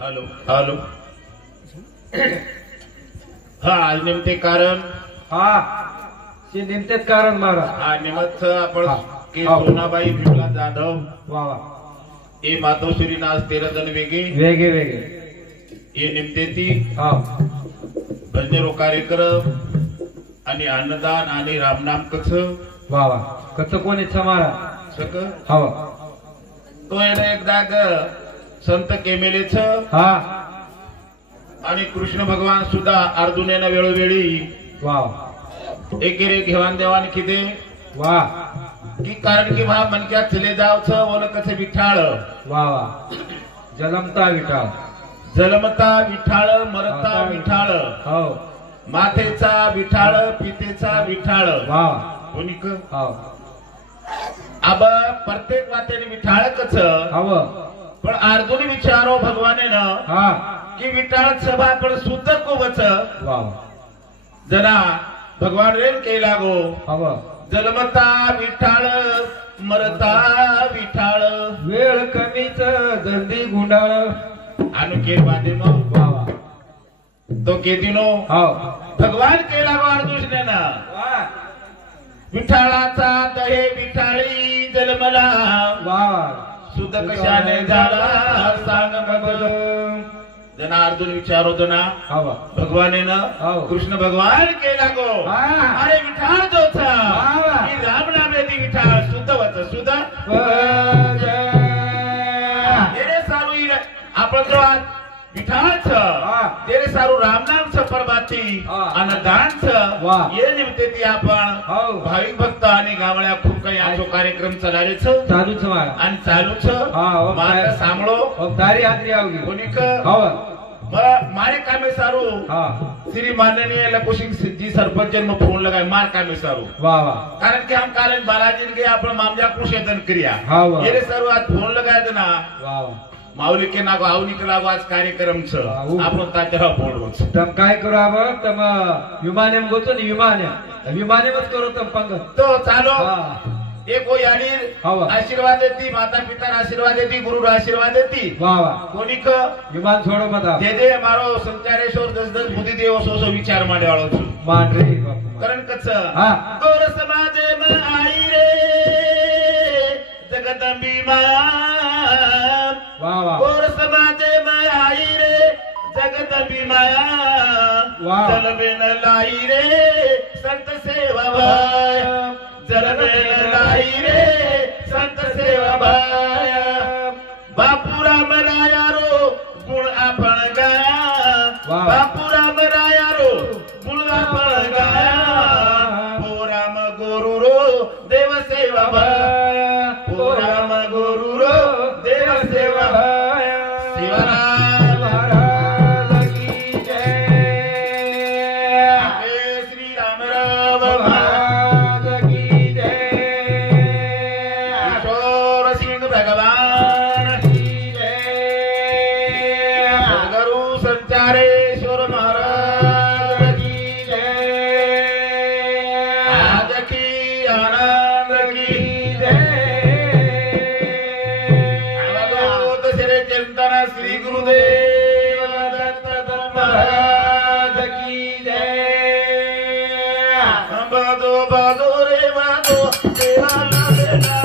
Hello hello हा आज नेमते कारण हा ते नेमतेच कारण महाराज हा निमित्त आपण के सोनाबाई भीमला जाधव वा वा ए मातोश्री नाच 13 जण वेगे वेगे वेगे ये निमते ती हा भजनेरो कार्यक्रम आणि अन्नदान आणि रामनाम कच वा वा कच कोण इच्छा महाराज सक हवा तो येणं एकदा संत केमेलेच हा आणि कृष्ण भगवान सुद्धा अर्जुनेनं वेळोवेळी वा एकेरे घेवान देवान किती वा की कारण की भा मनक्यात चले जावच ओल कसे विठाळ वा वा जलमता विठाळ जलमता विठाळ मरता विठाळ हो माथेचा विठाळ पितेचा विठाळ वा कोणीक हो अब प्रत्येक वातेने विठाळ कच हव पण अर्जुन विचारो भगवानेनं हा की विठाळ सभाकड शुद्ध कोवच वा जना भगवान रेल केला गो हव जलमता विठाळ मरता विठाळ वेळ कमीच जल्दी गुंडाळ अनु के बांधेनो वा वा तो केदिनो हो भगवान केला गो अर्जुनेनं वा विठाळाचा दहे विठाळी जन्मला वा सुध कशाने झाला सांग बघ जना अर्जुन विचारो जना हवा भगवानेनं हो. कृष्ण भगवान केला गो अरे विठाळ जोच की राम नामेदी विठाळ शुद्ध वच शुद्ध तेरे सारू आपण जो आज विठाळच तेरे सारू रामनाम परबाची आणि दानच ये निमित्ते ती आपण भाविक भक्त आणि गावळ्या खूप काही आमचो कार्यक्रम चालायच चालूच आणि चालूच माता सांभळो तारी हाजरी आवगी कोणीक हो मारे कामे सारू श्री माननीय लकुसिंग जी सरपंच में फोन लगाए मार कामे सारू वाह वाह कारण कि हम कारण बालाजी के अपन मामजा कुशेतन क्रिया ये सारू आज फोन लगाए थे ना वाह माऊली के नागो आवनी के लागो आज कार्यक्रम छ आपण तात्या बोलवच तम काय करू आब तम विमाने गोतो नि विमाने मत करो तम पंग तो चालो एक कोई यानी हवा आशीर्वाद देती माता पिता आशीर्वाद देती गुरु आशीर्वाद देती वाह वाह कोणीक विमान छोड़ो मत दे मारो संचारेश्वर 10 बुद्धि देव सो विचार माडे वाळो छु मान रे कारण कच हां गोर समाजे में आई रे जगदंबी मां वाह वाह गोर समाजे में आई रे जगदंबी माया चल बिन लाई रे संत सेवा भाई जल बिन लाई रे संत सेवा भाई बापू राम राया रो गुण आपण गाया बापू राम राया रो गुण आपण गाया हो राम गुरु रो देव सेवा भाई हो राम गुरु रो देव सेवा भाई शिवराम महाराज की जय श्री राम राम महाराज की जय किशोर सिंह भगवान की जय गुरु संचारेश्वर महाराज की जय आज की आनंद की जय अवधूत श्री चिंतन श्री गुरुदेव दत्त महाराज की जय बदो बदो रे बदो तेरा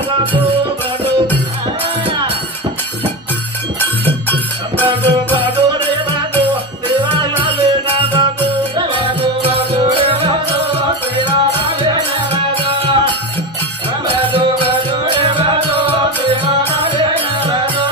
बदो बदो बदो बदो रे बदो तेरा लेना बदो बदो बदो रे बदो तेरा लेना बदो बदो रे बदो तेरा लेना बदो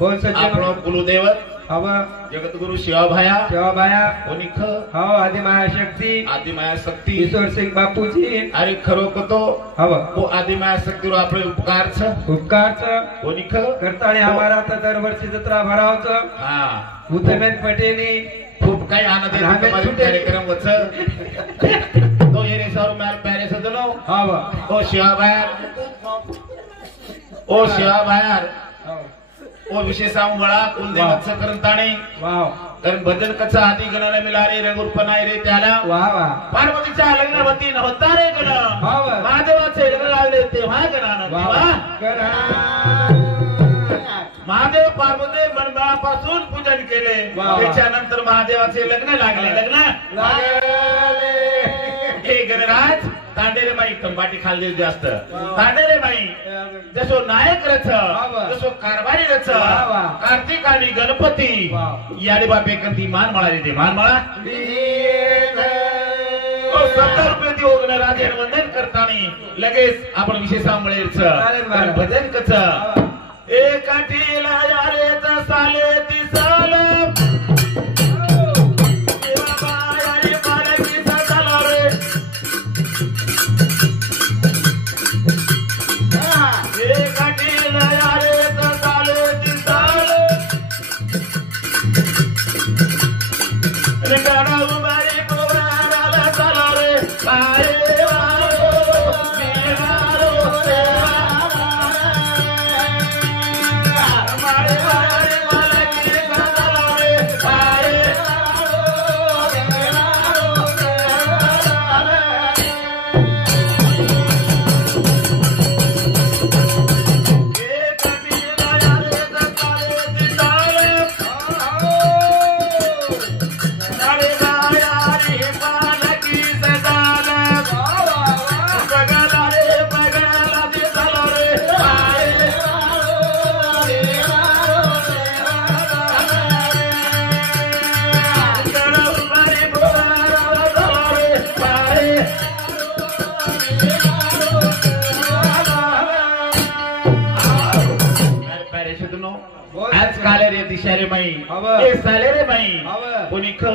बोल सज्जनो આપણો કુલદેવત हवा જગતગુરુ શિવાભાયા भाया ઓનિખ हो आदि महाशक्ती આદિમાયા શક્તિ ईश्वर सिंग बापूजी अरे खरो कतो हवा वो आदिमाया शक्तीवर आपले उपकार छ उपकारचं ओनिख करताळे आम्हाला आता दरवर्षी जत्रा भरावचं हा उतमेन पटेली खूप काही आनंद आणि आम्ही येतो सुटे. कार्यक्रम वच तो येरे सारू मार प्यारे सजनो हवा ओ शिवाबायर ओ शिवाबायर ओ विशेषाम बळा कुलदेवच करंताणे वाव कारण भजन कचा आदि गणाला मिळाले रंगुरपणाय रे त्याला वा वा पार्वतीच्या लग्नवती नव्हता रे गण वा. महादेवाचे लग्न लावले तेव्हा गणानं वा तेव्हा करा महादेव पार्वती मनमापासून पूजन केले वा वा. त्याच्यानंतर महादेवाचे लग्न लागले लग्न लागले हे गणराज तांडेरे माई तंबाटी खाल्ली जास्त वा. तांडेरे माई जसो नायक रच वा. जसो कारभारी रच वा वा. कार्तिक आणि गणपती वा. याडे बापे कंती मानमाळा देते मानमाळा ₹70 देऊ गणराज यांना वंदन करताना लगेच आपण विशेष चालेल महाराज. भजन कच एकाठीला यारे साले ती साल आज काले रे दिशारे माई ए साले रे माई कोणी ख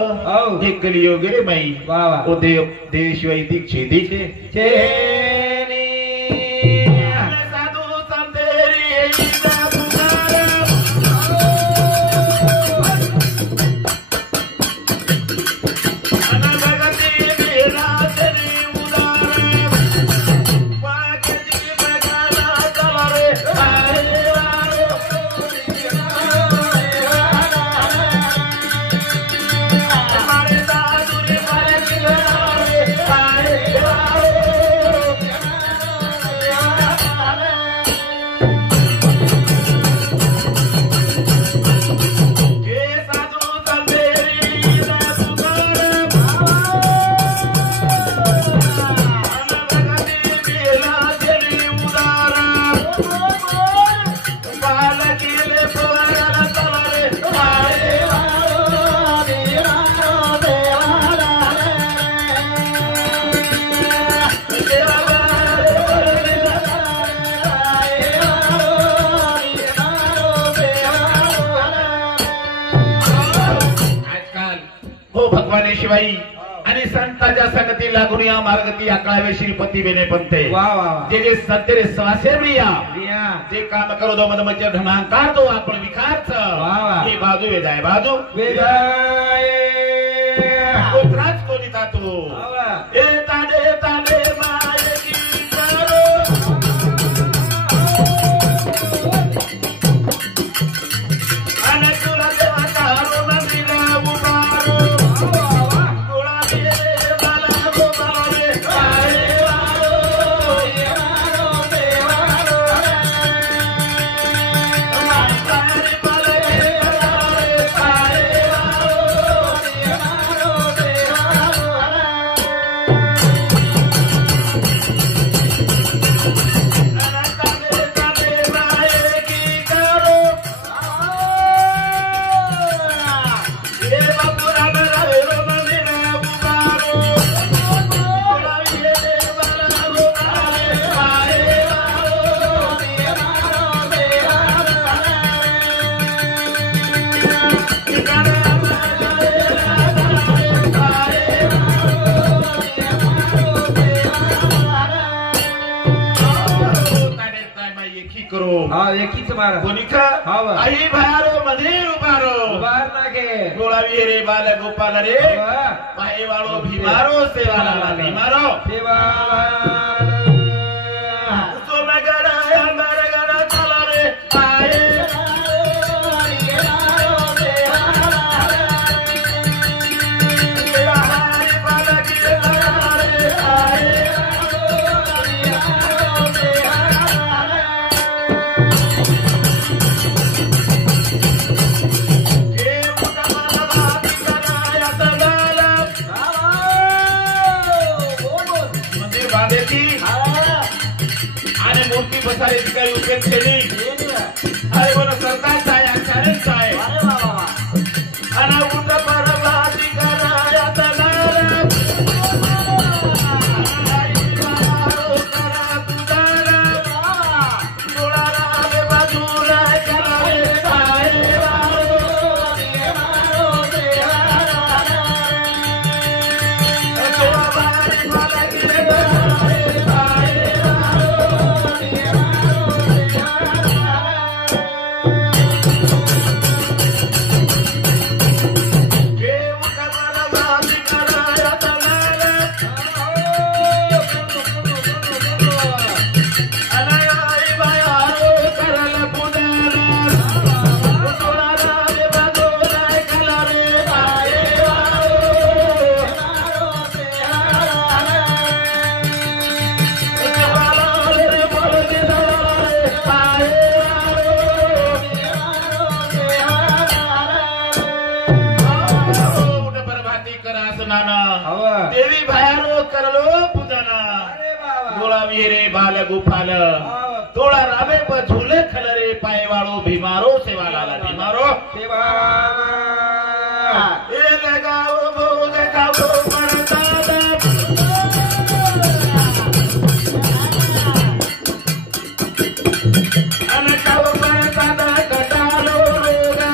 एक कलियोग रे माई वा वा. ओ देव देवशिवाय दीक्षे दीक्षे चेनी साधू संतेरी ईजा पुकार अनभगती विराजनी उदार पाकजी बगाला चला रे आरे वारो हमारे साधू रे मारे दिलरा रे आरे वारो हे साधू संतेरी ईजा पुकार अनभगती विराजनी उदार पालकीले पोराला चला रे आरे आजकाल हो भगवाने शिवाई आणि संतांच्या संगती लागून या मार्गती अकळावे श्रीपती बेने पंते वा वा वा. जे जे सत्य स्वासे प्रिया बिया जे काम करो दो मद मध्य ढमांकार तो आपण विकारच वा वा. ही बाजू वेजाय बाजू वेदाय कोत्राच कोणी तातू वा ए ताडे ताडे मायकी करो अन तुला देवा तारो मंदिरा उभारो तुला दिले मला गोबारे आरे वारो मातारी मला रे आरे वारो कोणीच मारा कोणी का हा वा. आई भारो मंदिर उभारो उभार नागे गोळावी रे बाल गोपाल रे पाय वाळो भीमारो सेवाला भीमारो सेवा सोमगरा अंबरगरा चला रे आए आणि मूर्ती बसायची काही उपयोग केली अरे बोला सरदार आहे अक्षरच आहे आणि उठ परवादी कराया तलाला करा तुझाला डोळा रावे बाजूला करावे पाय देवी भयानो करलो पूजना गोळावी रे बाल गोपाल तोळा रावे प झुले खलरे पाय वाळो भीमारो सेवाला भीमारो सेवा एक गाव भोग गाव पडता अन गाव पडता कटालो रोगा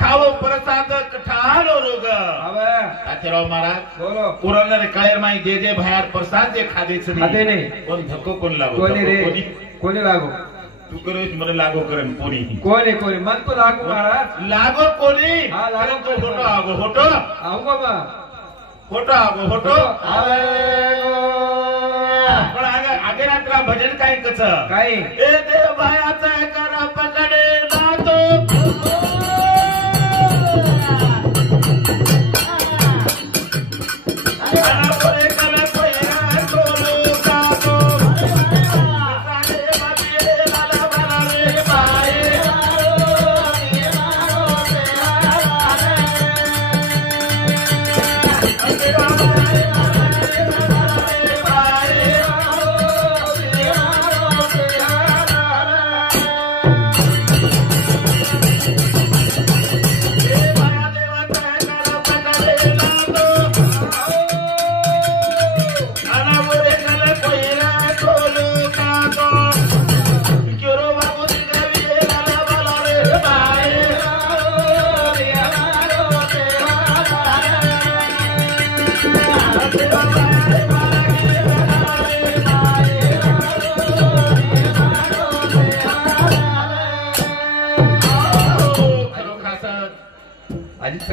खाओ प्रसाद कठालो रोग आचराव महाराज बोलो पुराण रे काळेर माई जे बाहेर प्रसाद जे खादेच खाते नाही कोण धक्को कोण लागो कोणी रे कोणी लागो तू करेस મને लागो करन कोणी कोणी कोणी मन तो लागो महाराज लागो कोणी हा लागो तो फोटो आगो फोटो आगो बा फोटो आगो फोटो पण आगे रात्रा भजन काय कच काय ए देव भायाचा करा पकडे जातो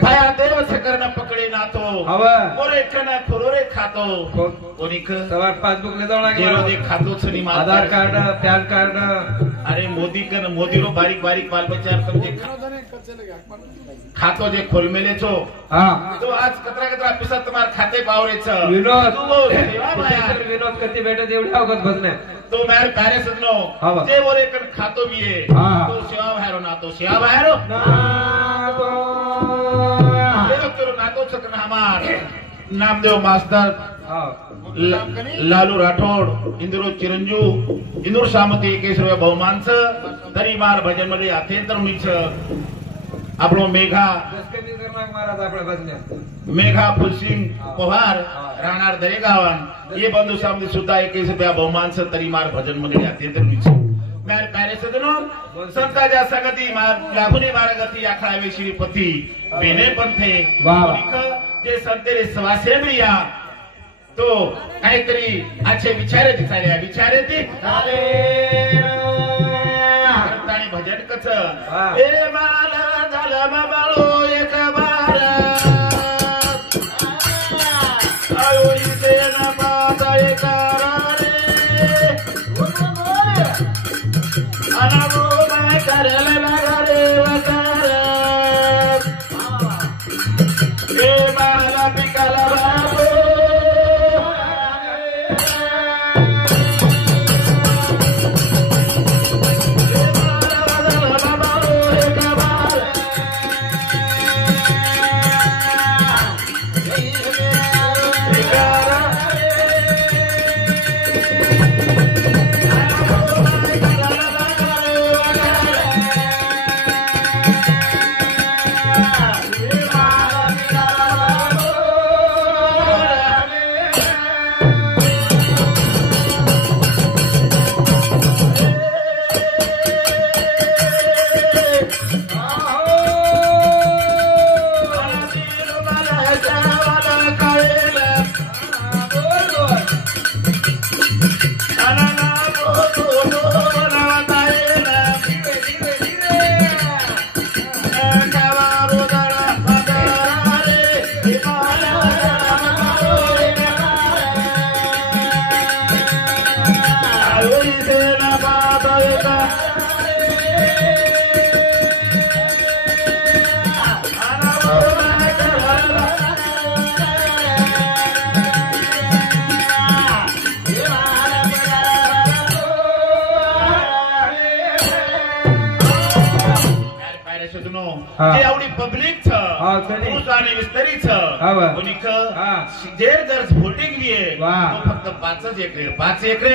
भाया देव सकरना पकडे नातो हवा कोरे कना खोरे खातो कोणी क सवार पासबुक ले जावं जेरो लागेल दे खातो छनी आधार कार्ड पॅन कार्ड अरे मोदी कन मोदी रो बारीक बारीक बाल बच्चा समजे खातो जे खोलमेले छो तो आज कतरा कतरा पिसा तुम्हार खाते पावरे छ विनोद तू वो सेवा भाया विनोद कती बैठे तेवढे अवगत बसने तो मेरे कार्य सजनो जे बोले कन खातो भी है तो सेवा भायरो ना तो सेवा भायरो ये करो ना तो सकन हमार नामदेव मास्टर लालू राठोड इंदुर चिरंजू इंदुर सामती केशव बहुमानस तरीमार भजन मध्ये अत्यंत मीच आपलो मेघा मेघा फुलसिंग पवार राहणार दरेगावन ये बंधू सामने सुद्धा एक बहुमानस तरीमार भजन मध्ये अत्यंत मीच मैं कार्य सदनो संताच्या संगती लागुनी मार्गती आखावे श्रीपती बेने पंथे ते संतेरे स्वासेंद्रिया तो काहीतरी अच्छे विचारे विचारे ती आणि भजन कच ए माला झाला बाळो एक बार आयो इथे ना पाता एक रे अनागो बाय करले लागरे वकार ए माला पिकाला एवढी पब्लिक छ पुरुष आणि विस्तरी छ कोणीक जेर जर स्फोटिक भी आहे तो फक्त 5 एकरे 5 एकरे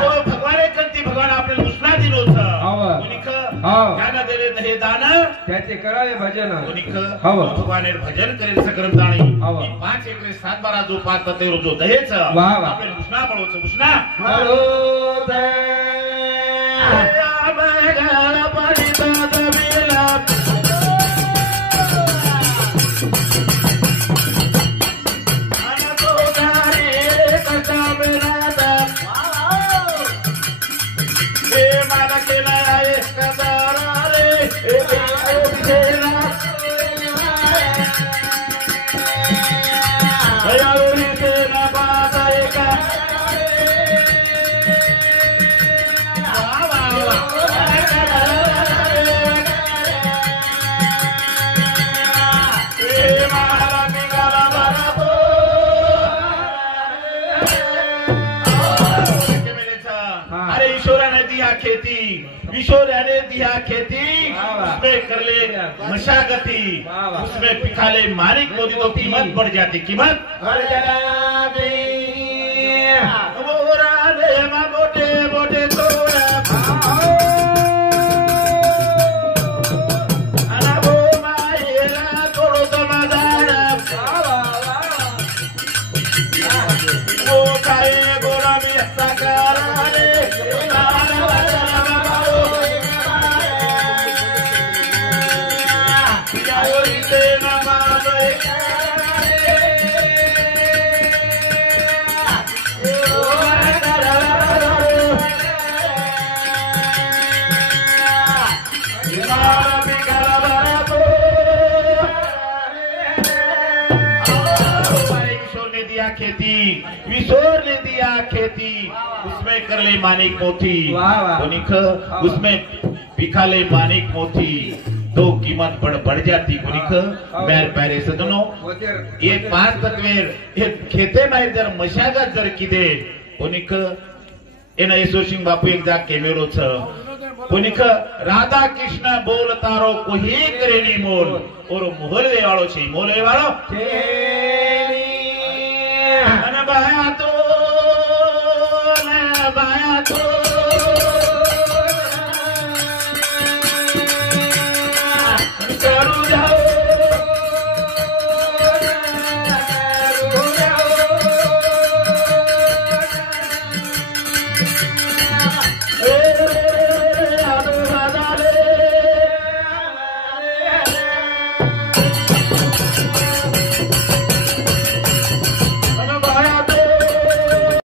तो भगवान करती भगवान आपल्याला उष्णा दिलो छ कोणीक ज्ञान दिले हे दान त्याचे करावे भजन कोणीक भगवान भजन करेल सकरम दाणी 5 एकरे 7-12 जो 5 तते रोजो दहेच आपल्याला उष्णा पळोच उष्णा ईश्वराने दिया खेती उसमें कर ले मशागती उसमें पिखाले मालिक मोदी तो कीमत बढ़ जाती कीमत बढ़ जाती मोटे मोटे तोड़ा थोड़ो तो मजा वो खाए गोरा भी अच्छा करे खेती विशोर ने दिया खेती उसमें कर ले मानिक मोती उसमें पिखाले मानिक मोती दो कीमत बढ़ जाती कुनिक बैर पैरे सदनो ये 5 तत्वेर हे खेते नाही जर मशागत जर किदे कुनिक एना ईश्वर सिंह बापू एक जा केमेरो छ कुनिक राधा कृष्ण बोल तारो कोही करेनी मोल और मोहलवे वाळो छे मोलवे वाळो